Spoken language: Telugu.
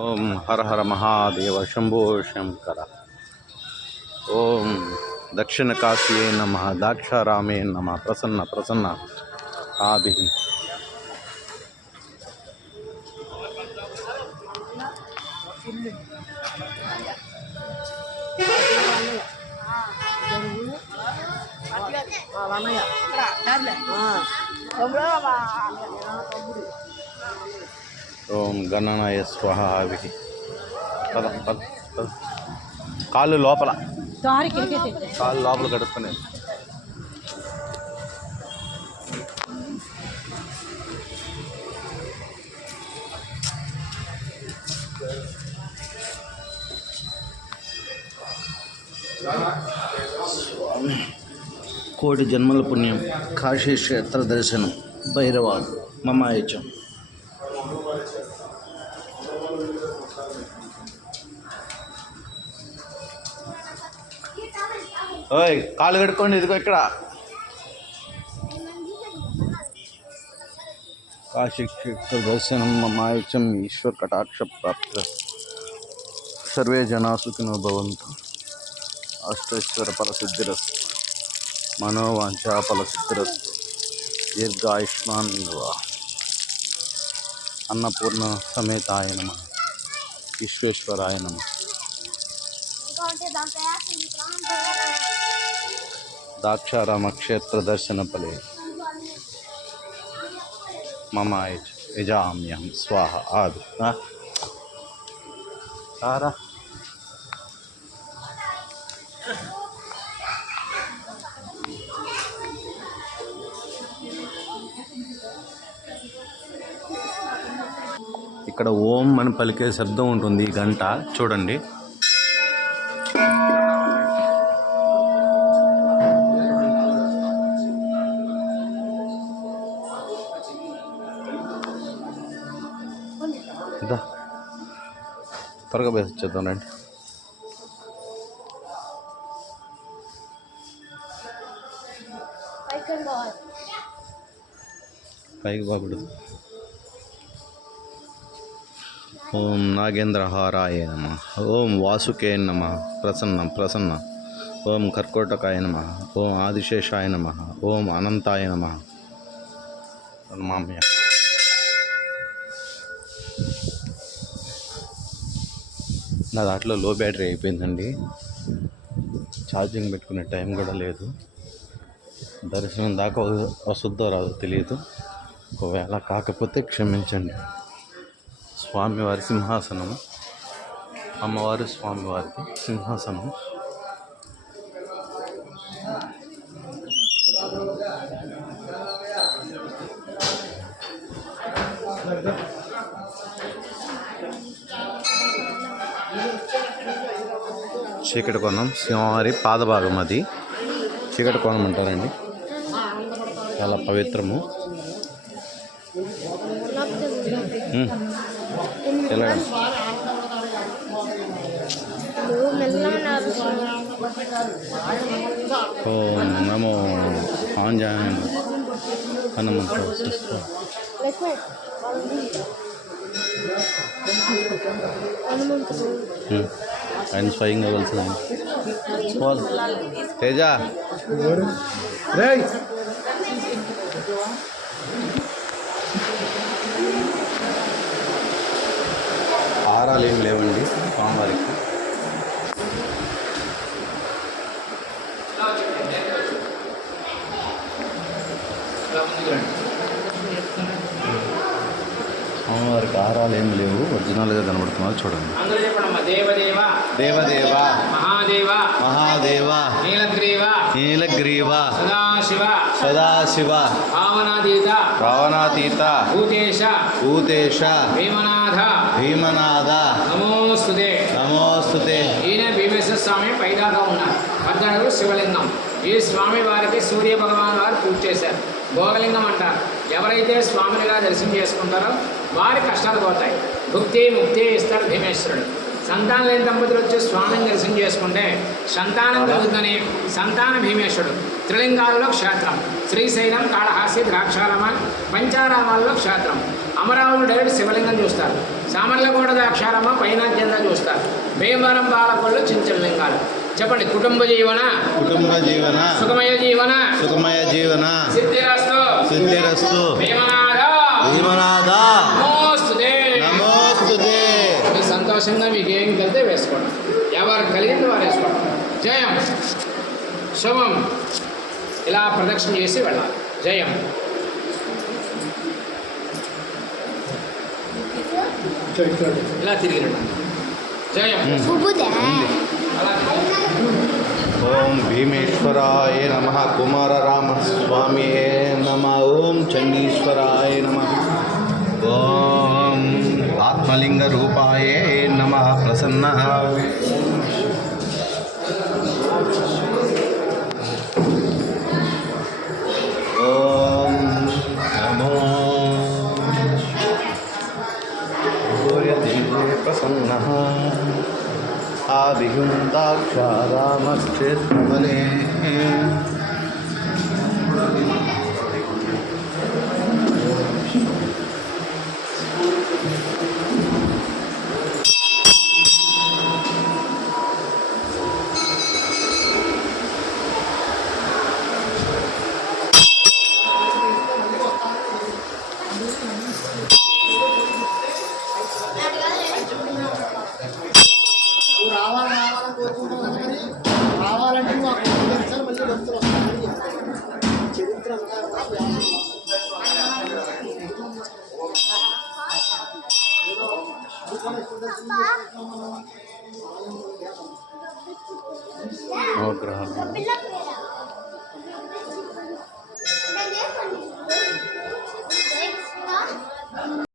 ఓం హర హర మహాదేవ శంభో శంకర ఓం దక్షిణ కాశీయే నమ దాక్షారామే నమ ప్రసన్న ప్రసన్న ఆభి ఓం గణనాయ స్వహ ఆభి పద పద పద. కాళ్ళు లోపల. కాళ్ళు లోపల కడుక్కునేది కోటి జన్మల పుణ్యం. కాశీ క్షేత్ర దర్శనం. భైరవాడు మమాయచం. ఓయ్ కాలు కడుక్కోండి ఇదిగో ఇక్కడ. కాశీ ఈశ్వర్ కటాక్ష ప్రాప్త సర్వే జనా సుఖినో భవంతు. అష్టైశ్వర ఫలసిద్ధిరస్తు మనోవాంఛా ఫలసిద్ధిరస్తు దీర్ఘాయుష్మాన్ అన్నపూర్ణ సమేతాయ నమ. విశ్వేశ్వరాయ నమ. దాక్షారామ క్షేత్ర దర్శన ఫలే మమ యజామ్యం స్వాహ ఆది ఆ? సారా ఇక్కడ ఓం అని పలికే శబ్దం ఉంటుంది గంట. చూడండి. ఇదా త్వరగా వేసి వచ్చేద్దాం రండి. పైకి బాగుడు ఓం నాగేంద్రహారాయ నమ. ఓం వాసుకే నమ. ప్రసన్న ప్రసన్న. ఓం కర్కోటకాయ నమ. ఓం ఆదిశేషాయ నమ. ఓం అనంతాయ నమ. మామయ్య నా దాంట్లో లో బ్యాటరీ అయిపోయిందండి. ఛార్జింగ్ పెట్టుకునే టైం కూడా లేదు. దర్శనం దాకా వస్తుందో రాదో తెలియదు. ఒకవేళ కాకపోతే క్షమించండి. స్వామివారి సింహాసనం. అమ్మవారి స్వామివారికి సింహాసనం. చీకటి కోణం సింహవారి పాదభాగం అది. చీకటి కోణం అంటారండి. చాలా పవిత్రము. ఎలా? ఓం నమో ఆంజనేయ హనుమంత. ఆయన స్వయంగా వెళ్తుంది పోదు. తేజ ఆరాలు ఏం లేవండి స్వామివారికి స్వామివారికి ఆరాలు ఏం లేవు. ఒరిజినల్గా కనబడుతున్నారు చూడండి. దేవదేవ. దేవదేవ. మహాదేవ. మహాదేవ. నీలగ్రీవ. నీలగ్రీవ. సదాశివ. సదాశివ. భావనాతీత రావణాతీత. భూతేశ. భూతేశ. భీమనాథ. భీమనాథ. నమోస్తుదే నమోస్తుతే. ఈయన భీమేశ్వర స్వామి పైదాకా ఉన్నారు. పద్దడుగు శివలింగం. ఈ స్వామి వారికి సూర్య భగవాన్ వారు పూజ చేశారు. భోగలింగం అంటారు. ఎవరైతే స్వామినిగా దర్శనం చేసుకుంటారో వారి కష్టాలు పోతాయి. భుక్తి ముక్తి ఇస్తాడు భీమేశ్వరుడు. సంతానం లేని దంపతులు వచ్చి స్వామిని దర్శనం చేసుకుంటే సంతానం కలుగుతుందని సంతాన భీమేశ్వరుడు. త్రిలింగాలలో క్షేత్రం. శ్రీశైలం కాళహాసి ద్రాక్షారామ పంచారామాల్లో క్షేత్రం. అమరావతి డైరెక్ట్ శివలింగం చూస్తారు. సామర్లగూడ దాక్షారమ్మ పైన కింద చూస్తారు. భీమవరం పాలకొల్లు చించల లింగాలు చెప్పండి కుటుంబ జీవన? కుటుంబ జీవన? సుఖమయ జీవన? సుఖమయ జీవన? సిద్ధిరస్తు? సిద్ధిరస్తు? భీమనాథ భీమనాథ నమోస్తుతే నమోస్తుతే మీ సంతోషంగా మీకు ఏం కలితే వేసుకోండి ఎవరు కలిగింది వారు వేసుకోండి జయం శుభం ఇలా ప్రదక్షిణ చేసి వెళ్ళాలి జయం ఇలా తిరిగి రండి జయం బుబుదే అలా ఓం భీమేశ్వరాయ నమ. కుమారరామస్వామియే నమ. ఓం చండీశ్వరాయ నమ. ఓం ఆత్మలింగ రూపాయ నమ. ప్రసన్న. हरिः ओं दाक्षा रामक्षेत्रमले నువ్వు రావాలి రావాలని కోరుకుంటావు కదా మరి రావాలంటే నువ్వు అక్కడ వచ్చారు మళ్ళీ భక్తులు వస్తారని చెప్పారు. చరిత్ర అంతా నవగ్రహాలు పిల్ల పేరా